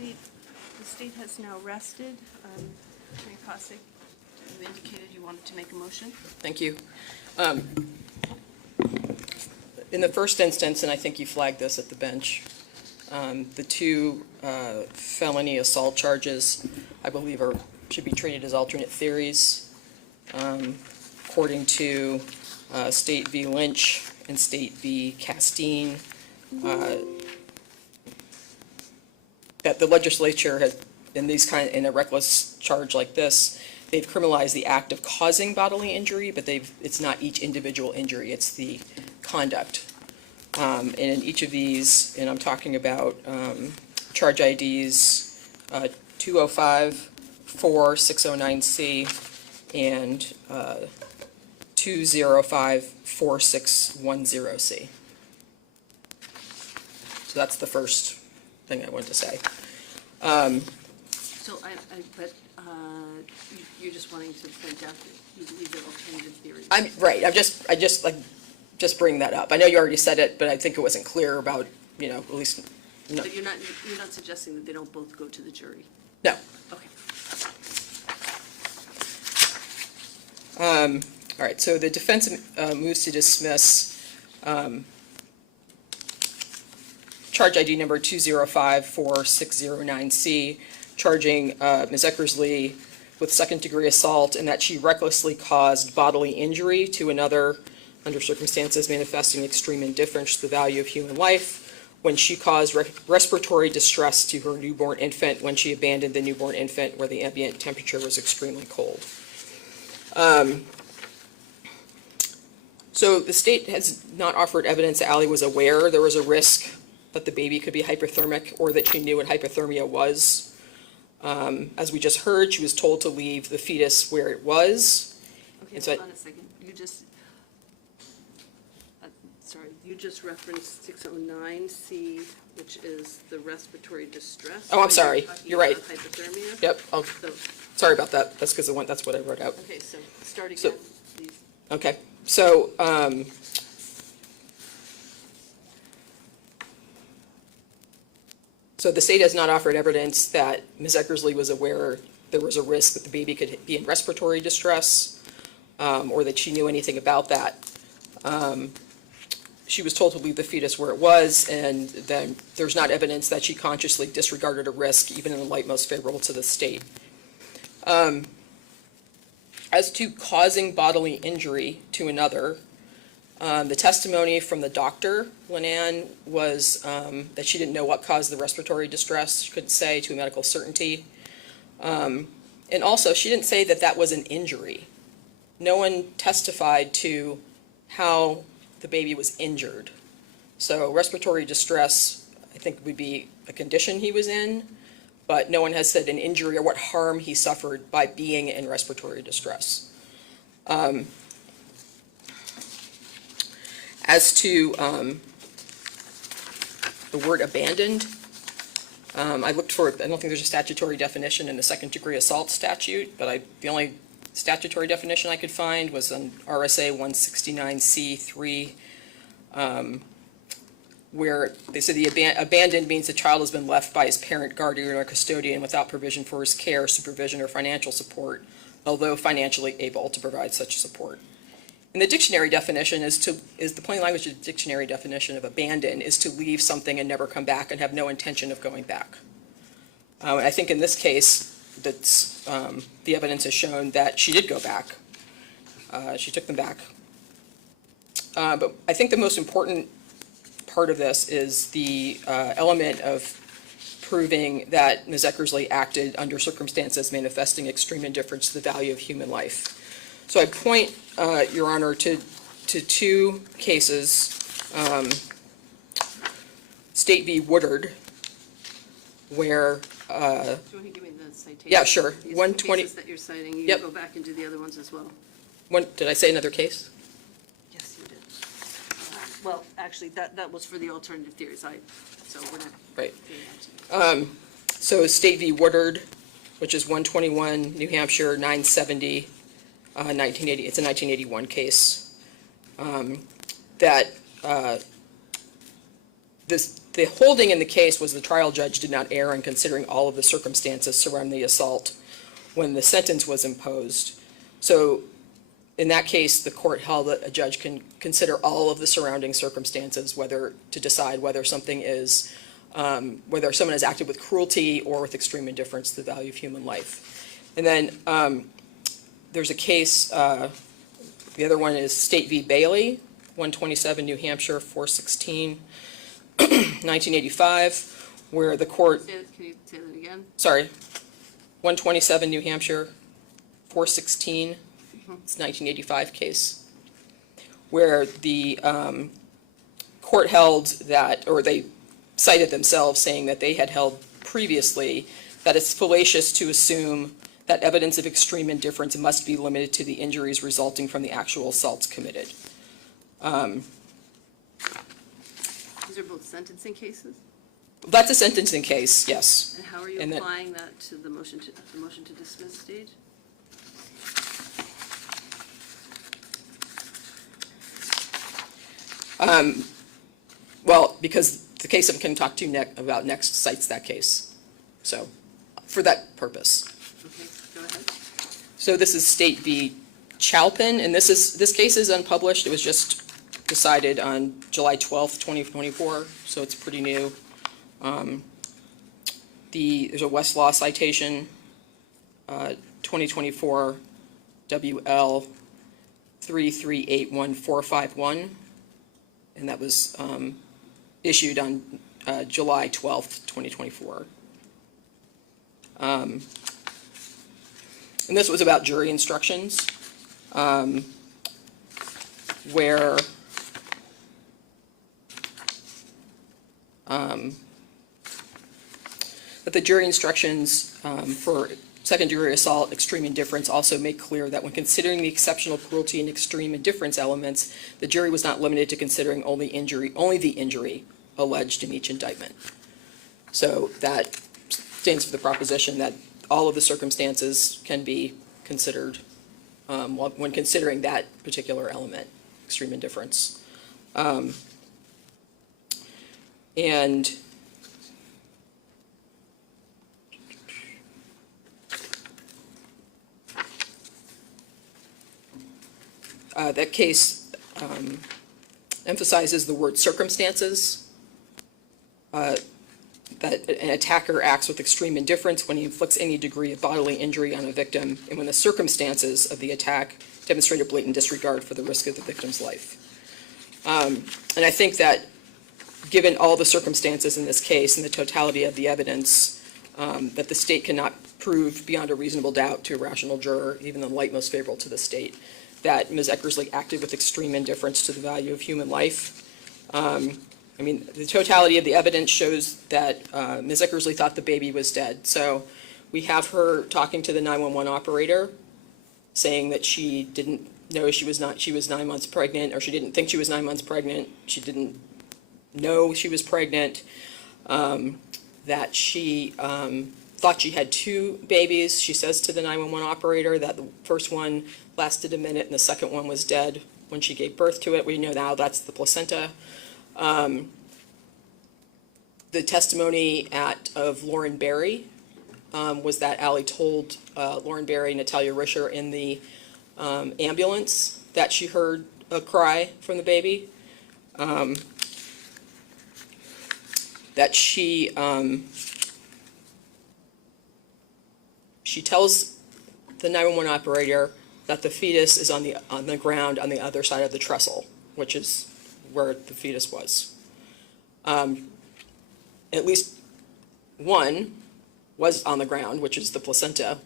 The state has now rested. Attorney Kosick, you indicated you wanted to make a motion. Thank you. In the first instance, and I think you flagged this at the bench, the two felony assault charges, I believe, should be treated as alternate theories. According to State v. Lynch and State v. Castine, that the legislature has, in a reckless charge like this, they've criminalized the act of causing bodily injury, but it's not each individual injury, it's the conduct. And in each of these, and I'm talking about charge IDs 205-4609C and 205-4610C. So that's the first thing I wanted to say. You're just wanting to point out that you believe they're alternative theories. I'm right. I just bring that up. I know you already said it, but I think it wasn't clear about, at least. No. But you're not suggesting that they don't both go to the jury. No. Okay. All right. So the defense moves to dismiss charge ID number 205-4609C, charging Ms. Eckersley with second-degree assault and that she recklessly caused bodily injury to another under circumstances manifesting extreme indifference to the value of human life when she caused respiratory distress to her newborn infant when she abandoned the newborn infant where the ambient temperature was extremely cold. So the state has not offered evidence that Allie was aware there was a risk that the baby could be hypothermic or that she knew what hypothermia was. As we just heard, she was told to leave the fetus where it was. Okay, hold on a second. You just referenced 609C, which is the respiratory distress. Oh, I'm sorry. You're right. Hypothermia. Yep. Sorry about that. That's because that's what I wrote out. Okay, so start again, please. Okay. So, so the state has not offered evidence that Ms. Eckersley was aware there was a risk that the baby could be in respiratory distress, or that she knew anything about that. She was told to leave the fetus where it was, and then there's not evidence that she consciously disregarded a risk, even in the light most favorable to the state. As to causing bodily injury to another, the testimony from the doctor, Linan, was that she didn't know what caused the respiratory distress. She couldn't say to a medical certainty. And also, she didn't say that that was an injury. No one testified to how the baby was injured. So respiratory distress, I think, would be a condition he was in, but no one has said an injury or what harm he suffered by being in respiratory distress. As to the word abandoned, I looked for it. I don't think there's a statutory definition in the second-degree assault statute, but the only statutory definition I could find was on RSA 169C3, where they said the abandoned means the child has been left by his parent, guardian, or custodian without provision for his care, supervision, or financial support, although financially able to provide such support. And the dictionary definition is the plain language dictionary definition of abandon is to leave something and never come back and have no intention of going back. And I think in this case, that's the evidence has shown that she did go back. She took them back. But I think the most important part of this is the element of proving that Ms. Eckersley acted under circumstances manifesting extreme indifference to the value of human life. So I point, Your Honor, to two cases, State v. Woodard, where... Do you want to give me the citation? Yeah, sure. These 120 cases that you're citing, you Yep. go back and do the other ones as well. Did I say another case? Yes, you did. Well, actually, that was for the alternative theories. So we're not Right. doing that. So State v. Woodard, which is 121 New Hampshire 970, 1980. It's a 1981 case. That the holding in the case was the trial judge did not err in considering all of the circumstances surrounding the assault when the sentence was imposed. So in that case, the court held that a judge can consider all of the surrounding circumstances, whether to decide whether something is, whether someone has acted with cruelty or with extreme indifference to the value of human life. And then there's a case, the other one is State v. Bailey, 127 New Hampshire, 416, 1985, where the court, Can you say that again? sorry, 127 New Hampshire, 416, it's 1985 case, where the court held that, or they cited themselves saying that they had held previously that it's fallacious to assume that evidence of extreme indifference must be limited to the injuries resulting from the actual assaults committed. These are both sentencing cases? That's a sentencing case, yes. And how are you And then- applying that to the motion to dismiss stage? Well, because the case I'm going to talk to you about next cites that case. So, for that purpose. Okay, go ahead. So this is State v. Chalpin, and this case is unpublished. It was just decided on July 12th, 2024, so it's pretty new. There's a Westlaw citation, 2024 WL 3381451, and that was issued on July 12th, 2024. And this was about jury instructions, where that the jury instructions for second-degree assault, extreme indifference also make clear that when considering the exceptional cruelty and extreme indifference elements, the jury was not limited to considering only the injury alleged in each indictment. So that stands for the proposition that all of the circumstances can be considered when considering that particular element, extreme indifference. And that case emphasizes the word circumstances, that an attacker acts with extreme indifference when he inflicts any degree of bodily injury on a victim, and when the circumstances of the attack demonstrate a blatant disregard for the risk of the victim's life. And I think that given all the circumstances in this case and the totality of the evidence, that the state cannot prove beyond a reasonable doubt to a rational juror, even the light most favorable to the state, that Ms. Eckersley acted with extreme indifference to the value of human life. I mean, the totality of the evidence shows that Ms. Eckersley thought the baby was dead. So we have her talking to the 911 operator, saying that she didn't know she was 9 months pregnant, or she didn't think she was 9 months pregnant. She didn't know she was pregnant. That she thought she had 2 babies. She says to the 911 operator that the first one lasted a minute and the second one was dead when she gave birth to it. We know now that's the placenta. The testimony of Lauren Berry was that Allie told Lauren Berry, Natalia Risher in the ambulance that she heard a cry from the baby. That she tells the 911 operator that the fetus is on the ground on the other side of the trestle, which is where the fetus was. At least one was on the ground, which is the placenta.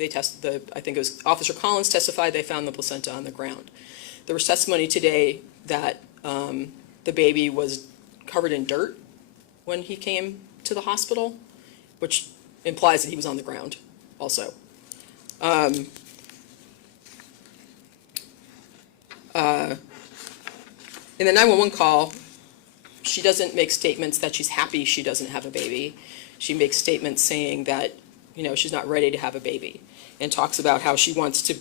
I think it was Officer Collins testified they found the placenta on the ground. There was testimony today that the baby was covered in dirt when he came to the hospital, which implies that he was on the ground also. In the 911 call, she doesn't make statements that she's happy she doesn't have a baby. She makes statements saying that, she's not ready to have a baby, and talks about how she wants to,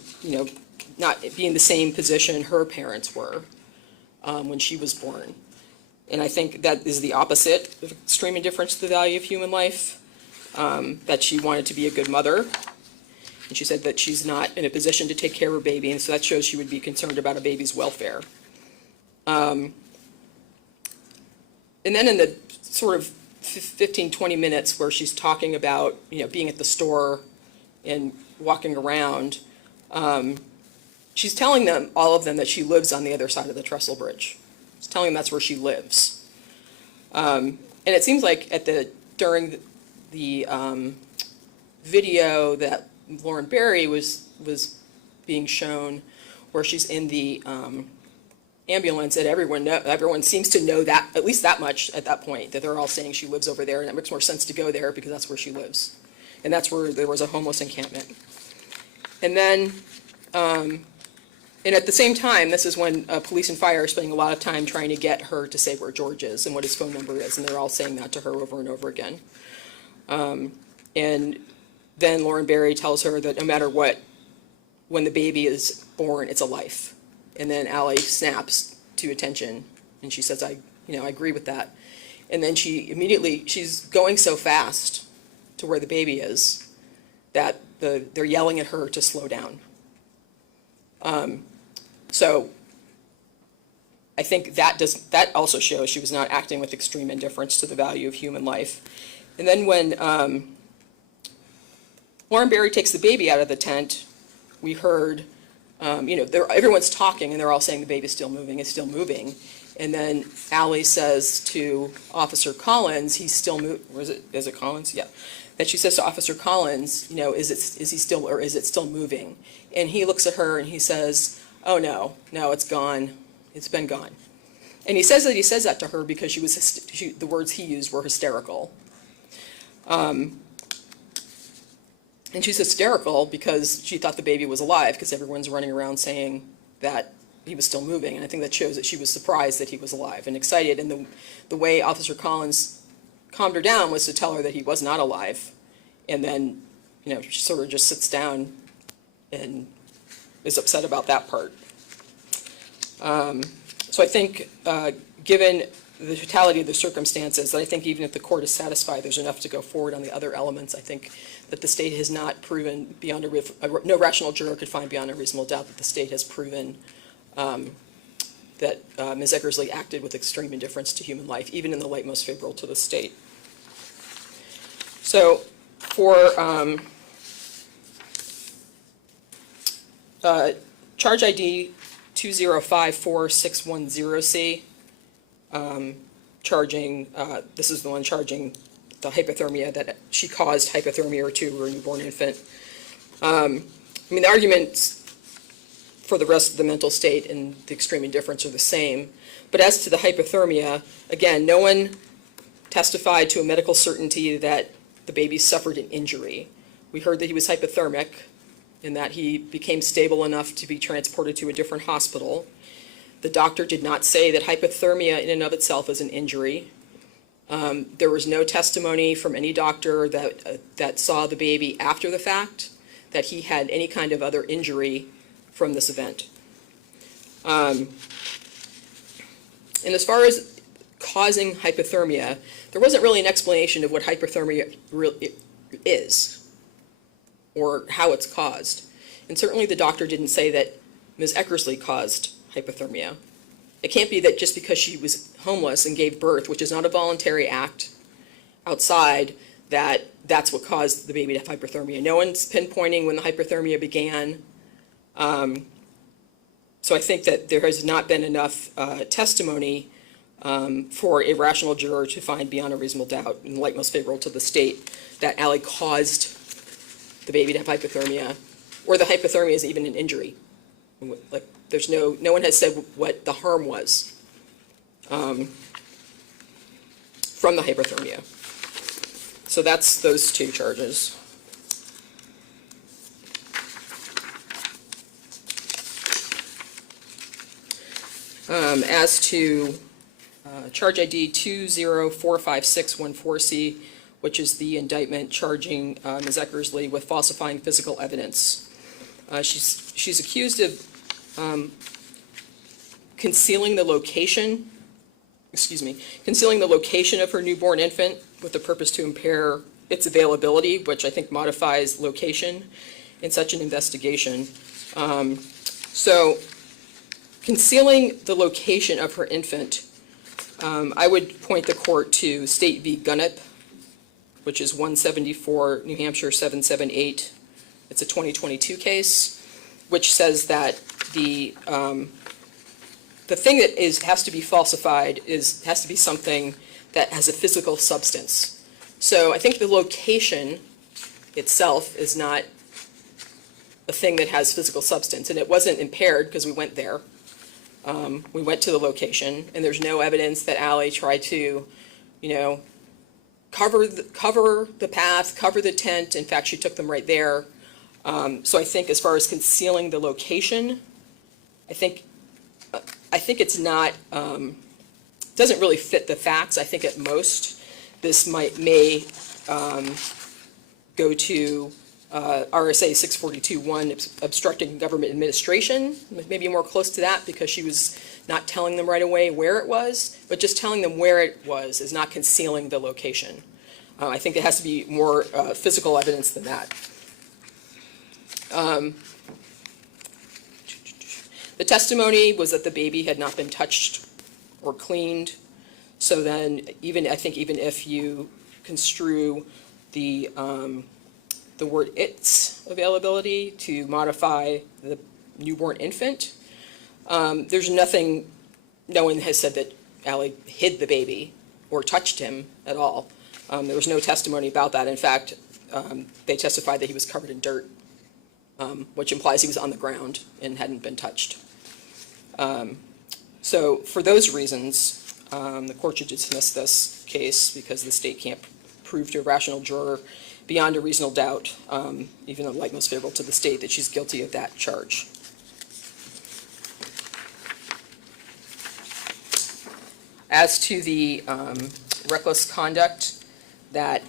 not be in the same position her parents were when she was born. And I think that is the opposite of extreme indifference to the value of human life, that she wanted to be a good mother. And she said that she's not in a position to take care of her baby, and so that shows she would be concerned about a baby's welfare. And then in the sort of 15, 20 minutes where she's talking about, being at the store and walking around, she's telling them, all of them, that she lives on the other side of the trestle bridge. She's telling them that's where she lives. And it seems like during the video that Lauren Berry was being shown, where she's in the ambulance, that everyone seems to know that, at least that much at that point, that they're all saying she lives over there, and it makes more sense to go there because that's where she lives. And that's where there was a homeless encampment. And then, and at the same time, this is when police and fire are spending a lot of time trying to get her to say where George is and what his phone number is, and they're all saying that to her over and over again. And then Lauren Berry tells her that no matter what, when the baby is born, it's a life. And then Allie snaps to attention, and she says, I agree with that. And then she's going so fast to where the baby is that they're yelling at her to slow down. So I think that also shows she was not acting with extreme indifference to the value of human life. And then when Lauren Berry takes the baby out of the tent, we heard, everyone's talking and they're all saying the baby's still moving, it's still moving. And then Allie says to Officer Collins, he's still moving, is it Collins? Yeah. That she says to Officer Collins, is he still moving? And he looks at her and he says, oh no, it's gone. It's been gone. And he says that to her because the words he used were hysterical. And she's hysterical because she thought the baby was alive, because everyone's running around saying that he was still moving. And I think that shows that she was surprised that he was alive and excited. And the way Officer Collins calmed her down was to tell her that he was not alive. And then, she sort of just sits down and is upset about that part. So I think, given the totality of the circumstances, that I think even if the court is satisfied there's enough to go forward on the other elements, I think that the state has not proven no rational juror could find beyond a reasonable doubt that the state has proven that Ms. Eckersley acted with extreme indifference to human life, even in the light most favorable to the state. So for charge ID 2054610C, this is the one charging the hypothermia, that she caused hypothermia to her newborn infant. The arguments for the rest of the mental state and the extreme indifference are the same. But as to the hypothermia, again, no one testified to a medical certainty that the baby suffered an injury. We heard that he was hypothermic and that he became stable enough to be transported to a different hospital. The doctor did not say that hypothermia in and of itself is an injury. There was no testimony from any doctor that saw the baby after the fact that he had any kind of other injury from this event. And as far as causing hypothermia, there wasn't really an explanation of what hypothermia really is or how it's caused. And certainly the doctor didn't say that Ms. Eckersley caused hypothermia. It can't be that just because she was homeless and gave birth, which is not a voluntary act outside, that's what caused the baby to have hypothermia. No one's pinpointing when the hypothermia began. So I think that there has not been enough testimony for a rational juror to find beyond a reasonable doubt, in the light most favorable to the state, that Allie caused the baby to have hypothermia, or the hypothermia is even an injury. Like, no one has said what the harm was from the hypothermia. So that's those two charges. As to charge ID 2045614C, which is the indictment charging Ms. Eckersley with falsifying physical evidence. She's accused of concealing the location concealing the location of her newborn infant with the purpose to impair its availability, which I think modifies location in such an investigation. So concealing the location of her infant, I would point the court to State v. Gunnip, which is 174 New Hampshire 778. It's a 2022 case, which says that the thing that has to be falsified has to be something that has a physical substance. So I think the location itself is not a thing that has physical substance, and it wasn't impaired because we went there. We went to the location, and there's no evidence that Allie tried to, cover the path, cover the tent. In fact, she took them right there. So I think as far as concealing the location, I think it's not, doesn't really fit the facts. I think at most, this may go to RSA 642-1, obstructing government administration, maybe more close to that because she was not telling them right away where it was, but just telling them where it was is not concealing the location. I think there has to be more physical evidence than that. The testimony was that the baby had not been touched or cleaned. So then, I think even if you construe the word its availability to modify the newborn infant, there's nothing, no one has said that Allie hid the baby or touched him at all. There was no testimony about that. In fact, they testified that he was covered in dirt, which implies he was on the ground and hadn't been touched. So for those reasons, the court should dismiss this case because the state can't prove to a rational juror beyond a reasonable doubt, even in the light most favorable to the state, that she's guilty of that charge. As to the reckless conduct, that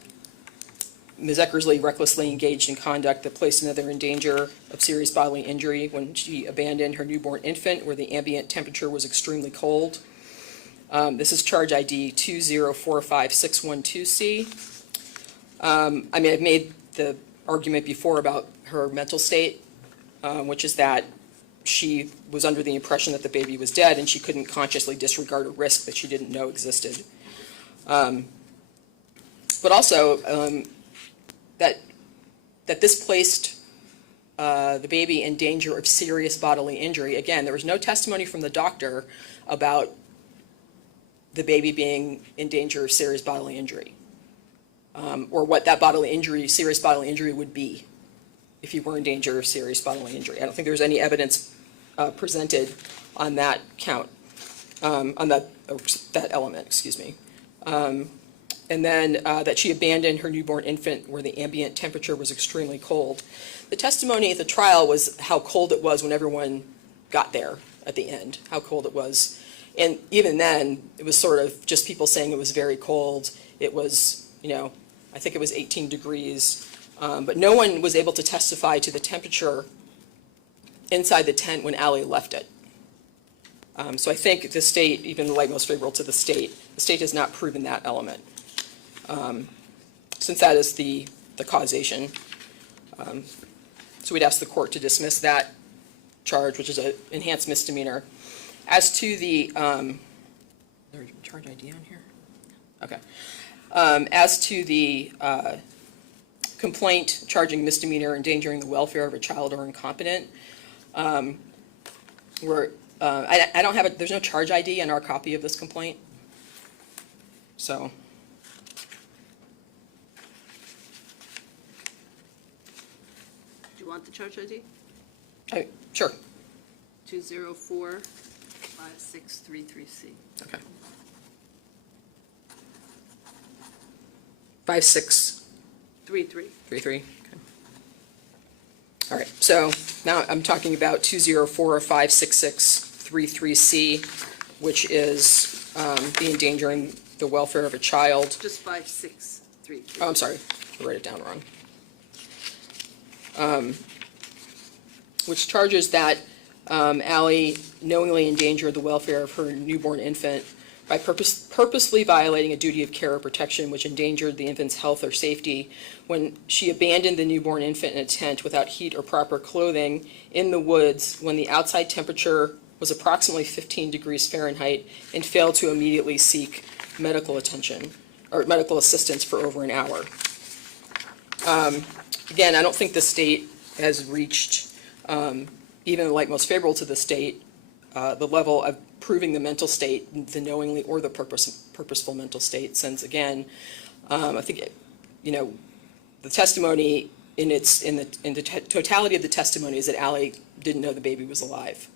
Ms. Eckersley recklessly engaged in conduct that placed another in danger of serious bodily injury when she abandoned her newborn infant where the ambient temperature was extremely cold. This is charge ID 2045612C. I've made the argument before about her mental state, which is that she was under the impression that the baby was dead and she couldn't consciously disregard a risk that she didn't know existed. But also that this placed the baby in danger of serious bodily injury. Again, there was no testimony from the doctor about the baby being in danger of serious bodily injury, or what that serious bodily injury would be if you were in danger of serious bodily injury. I don't think there was any evidence presented on that count, on that element, excuse me. And then that she abandoned her newborn infant where the ambient temperature was extremely cold. The testimony at the trial was how cold it was when everyone got there at the end, how cold it was. And even then, it was sort of just people saying it was very cold. It was, I think it was 18 degrees. But no one was able to testify to the temperature inside the tent when Allie left it. So I think the state, even the light most favorable to the state has not proven that element. Since that is the causation. So we'd ask the court to dismiss that charge, which is an enhanced misdemeanor. As to the, there's a charge ID on here? Okay. As to the complaint charging misdemeanor endangering the welfare of a child or incompetent, I don't have there's no charge ID on our copy of this complaint. So. Do you want the charge ID? Sure. 2045633C. Okay. 5633. 33. Okay. All right. So now I'm talking about 2045633C, which is the endangering the welfare of a child. Just 5633. Oh, I'm sorry. I wrote it down wrong. Which charges that Allie knowingly endangered the welfare of her newborn infant by purposely violating a duty of care or protection which endangered the infant's health or safety when she abandoned the newborn infant in a tent without heat or proper clothing in the woods when the outside temperature was approximately 15 degrees Fahrenheit and failed to immediately seek medical attention or medical assistance for over an hour. Again, I don't think the state has reached, even in the light most favorable to the state, the level of proving the mental state, the knowingly or the purposeful mental state, since again, I think, the testimony in the totality of the testimony is that Allie didn't know the baby was alive.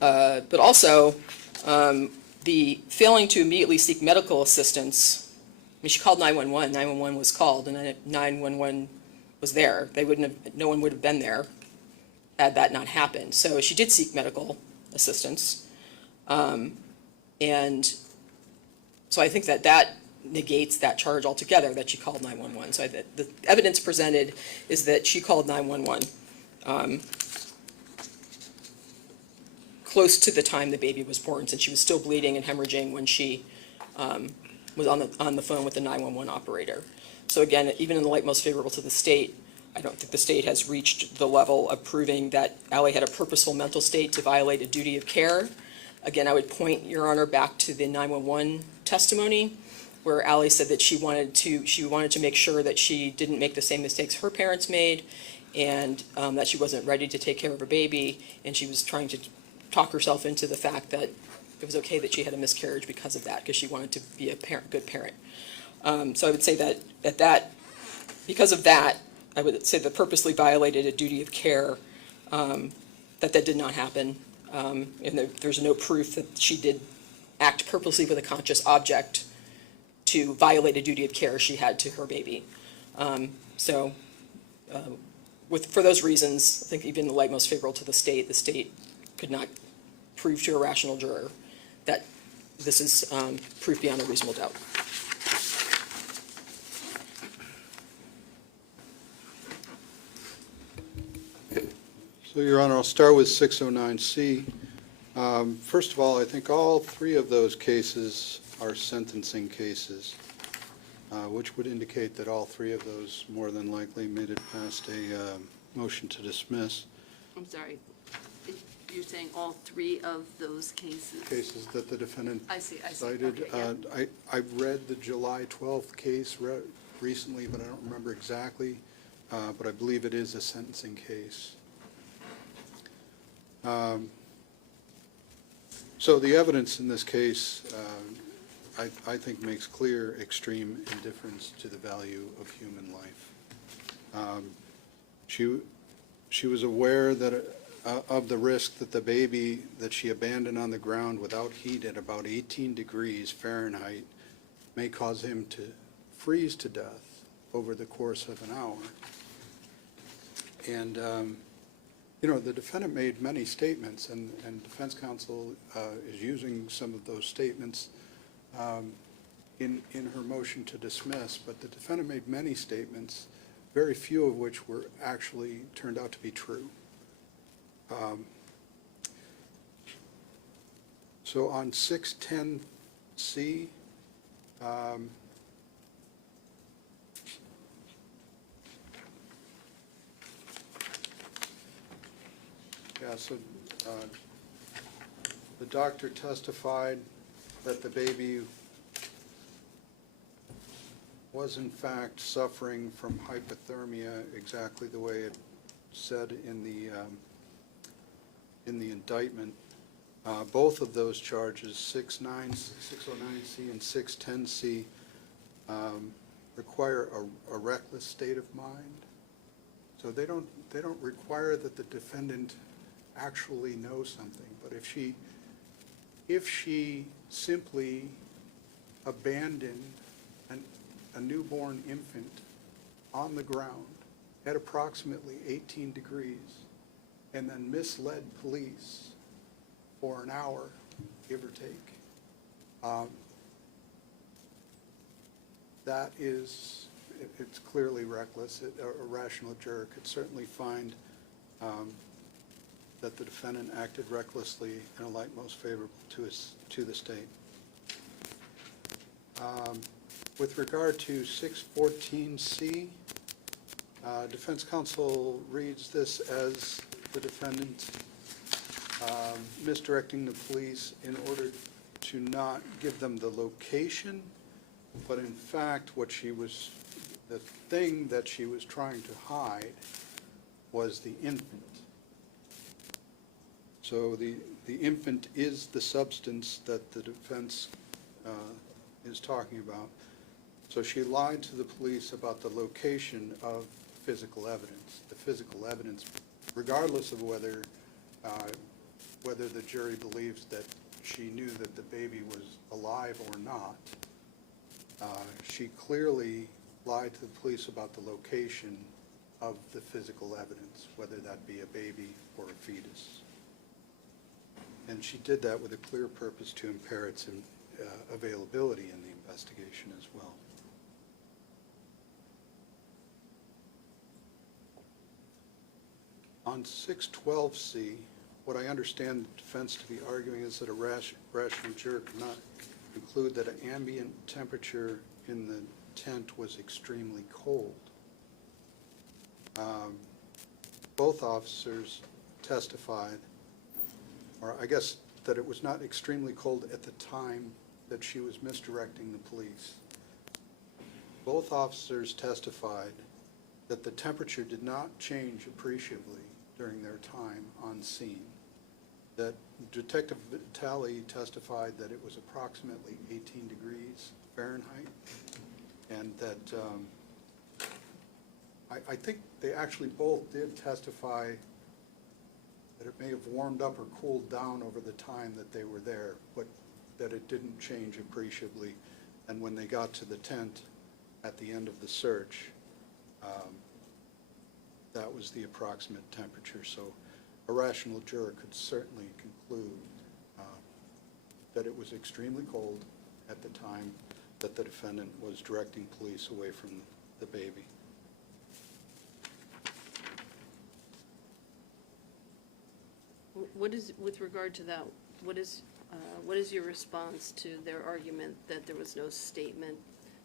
But also, the failing to immediately seek medical assistance. I mean, she called 911. 911 was called, and 911 was there. No one would have been there had that not happened. So she did seek medical assistance, and so I think that negates that charge altogether that she called 911. So the evidence presented is that she called 911 close to the time the baby was born, since she was still bleeding and hemorrhaging when she was on the phone with the 911 operator. So again, even in the light most favorable to the state, I don't think the state has reached the level of proving that Allie had a purposeful mental state to violate a duty of care. Again, I would point, Your Honor, back to the 911 testimony, where Allie said that she wanted to make sure that she didn't make the same mistakes her parents made, and that she wasn't ready to take care of her baby, and she was trying to talk herself into the fact that it was okay that she had a miscarriage because of that, because she wanted to be a good parent. So I would say that because of that, I would say that purposely violated a duty of care, that did not happen. And there's no proof that she did act purposely with a conscious object to violate a duty of care she had to her baby. For those reasons, I think even in the light most favorable to the state could not prove to a rational juror that this is proof beyond a reasonable doubt. So, Your Honor, I'll start with 609C. First of all, I think all three of those cases are sentencing cases, which would indicate that all three of those more than likely made it past a motion to dismiss. I'm sorry, you're saying all three of those cases? Cases that the defendant I see, cited. okay, yeah. I've read the July 12th case recently, but I don't remember exactly, but I believe it is a sentencing case. So the evidence in this case, I think, makes clear extreme indifference to the value of human life. She was aware that of the risk that the baby that she abandoned on the ground without heat at about 18 degrees Fahrenheit may cause him to freeze to death over the course of an hour. And the defendant made many statements, and defense counsel is using some of those statements in her motion to dismiss, but the defendant made many statements, very few of which were actually turned out to be true. So on 610C, the doctor testified that the baby was in fact suffering from hypothermia, exactly the way it said in the indictment. Both of those charges, 609C and 610C, require a reckless state of mind. So they don't require that the defendant actually know something, but if she simply abandoned a newborn infant on the ground at approximately 18 degrees and then misled police for an hour, give or take, that is, it's clearly reckless. A rational juror could certainly find that the defendant acted recklessly in a light most favorable to the state. With regard to 614C, defense counsel reads this as the defendant misdirecting the police in order to not give them the location, but in fact the thing that she was trying to hide was the infant. So the infant is the substance that the defense is talking about. So she lied to the police about the location of physical evidence. The physical evidence, regardless of whether the jury believes that she knew that the baby was alive or not, she clearly lied to the police about the location of the physical evidence, whether that be a baby or a fetus. And she did that with a clear purpose to impair its availability in the investigation as well. On 612C, what I understand the defense to be arguing is that a rational juror could not conclude that an ambient temperature in the tent was extremely cold. Both officers testified, or I guess that it was not extremely cold at the time that she was misdirecting the police. Both officers testified that the temperature did not change appreciably during their time on scene. That Detective Vitale testified that it was approximately 18 degrees Fahrenheit, and that I think they actually both did testify that it may have warmed up or cooled down over the time that they were there, but that it didn't change appreciably. And when they got to the tent at the end of the search, that was the approximate temperature. So a rational juror could certainly conclude that it was extremely cold at the time that the defendant was directing police away from the baby. What is, with regard to that, what is your response to their argument that there was no statement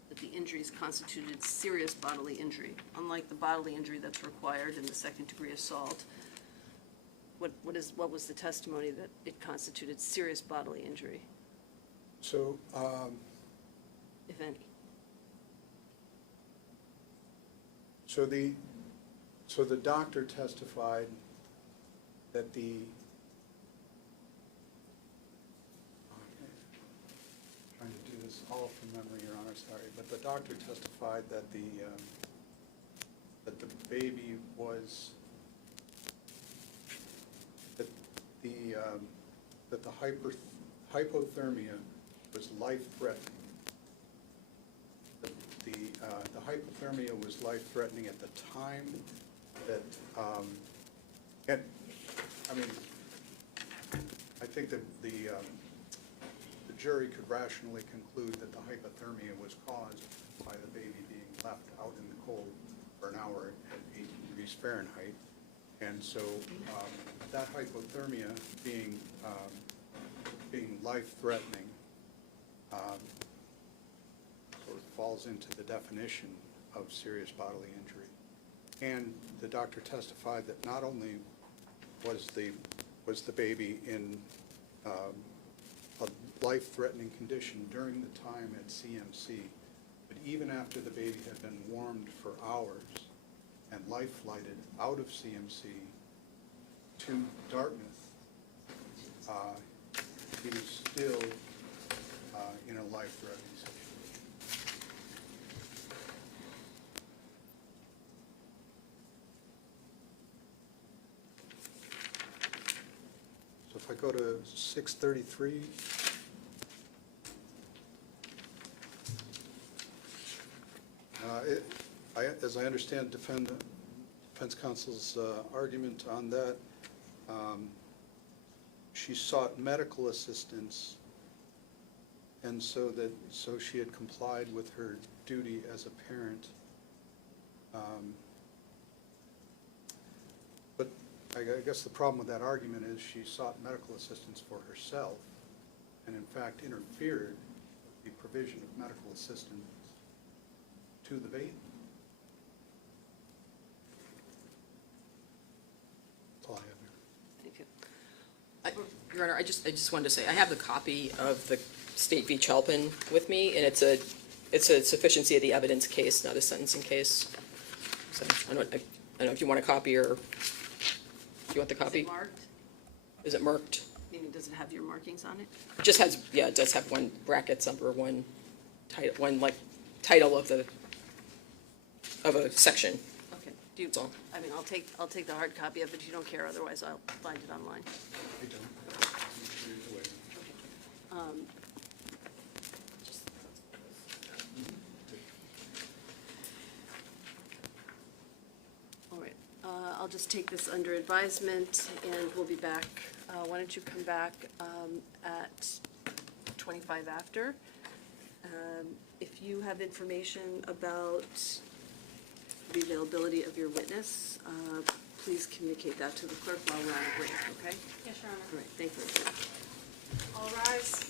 that the injuries constituted serious bodily injury, unlike the bodily injury that's required in the second-degree assault? What was the testimony that it constituted serious bodily injury, So, if any? so the doctor testified that trying to do this all from memory, Your Honor, sorry, but the doctor testified that the baby was, that the hypothermia was life-threatening. The hypothermia was life-threatening at the time that, and I mean, I think that the jury could rationally conclude that the hypothermia was caused by the baby being left out in the cold for an hour at 18 degrees Fahrenheit. And so that hypothermia being life-threatening sort of falls into the definition of serious bodily injury. And the doctor testified that not only was the baby in a life-threatening condition during the time at CMC, but even after the baby had been warmed for hours and life-flighted out of CMC to Dartmouth, he was still in a life-threatening situation. So if I go to 633. As I understand defense counsel's argument on that, she sought medical assistance, and so she had complied with her duty as a parent. But I guess the problem with that argument is she sought medical assistance for herself and in fact interfered with the provision of medical assistance to the baby. That's all I have there. Thank you. Your Honor, I just wanted to say, I have the copy of the State v. Chalpin with me, and it's a sufficiency of the evidence case, not a sentencing case. So I don't know if you want a copy or if you want the Is copy. it marked? Is it marked? Meaning, does it have your markings on it? It just has, yeah, it does have one brackets number, one title of a section. Okay. Do you, That's all. I mean, I'll take the hard copy of it. You don't care, otherwise I'll find it online. I don't. Either way. All right, I'll just take this under advisement, and we'll be back. Why don't you come back at 25 after? If you have information about the availability of your witness, please communicate that to the clerk while we're on a break, okay? Yes, Your Honor. All right, thank you. All rise.